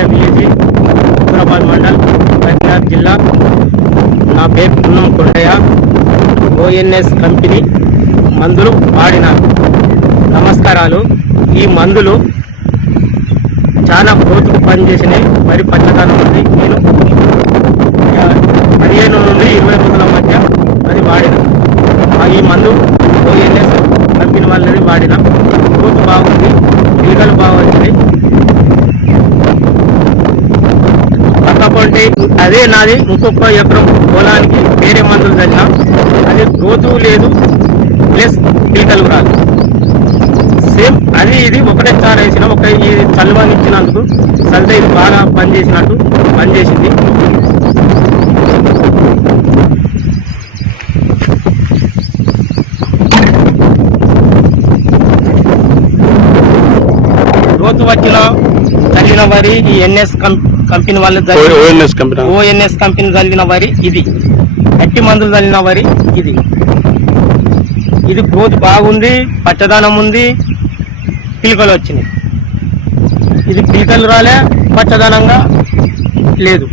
Nandipet village, Huzurabad mandal, Karimnagar జిల్లా. నా పేరు పున్నం కొండయ్య. ఓఎన్ఎస్ కంపెనీ మందులు వాడినాను. నమస్కారాలు. ఈ మందులు చాలా గ్రోత్కు పనిచేసినాయి. మరి పచ్చదనం ఉంది. నేను 15 నుండి 20 రోజుల మధ్య అది వాడిన. ఈ మందు ఓఎన్ఎస్ కంపెనీ వాళ్ళది వాడిన. గ్రోత్ బాగుంది, ఈగలు బాగా వచ్చినాయి. కాకపోతే అదే నాది ఇంకొక ఎకరం పొలానికి వేరే మందులు చల్లినా అది గ్రోత్ లేదు, ప్లస్ ఈగలు రాదు. సేమ్ అది ఇది ఒకటే సార్ వేసిన ఒక ఈ చల్వాని ఇచ్చినందుకు చల్లితే ఇది బాగా పనిచేసినట్టు పనిచేసింది. గ్రోత్ వచ్చిన చల్లిన వరి ఈ ఎన్ఎస్ కంపెనీ వాళ్ళు ఓఎన్ఎస్ కంపెనీ చల్లిన వరి ఇది. గట్టి మందులు చల్లిన వరి ఇది. ఇది గ్రోత్ బాగుంది, పచ్చదనం ఉంది, పిలకలు వచ్చినాయి. ఇది పిలకలు రాలే, పచ్చదనంగా లేదు.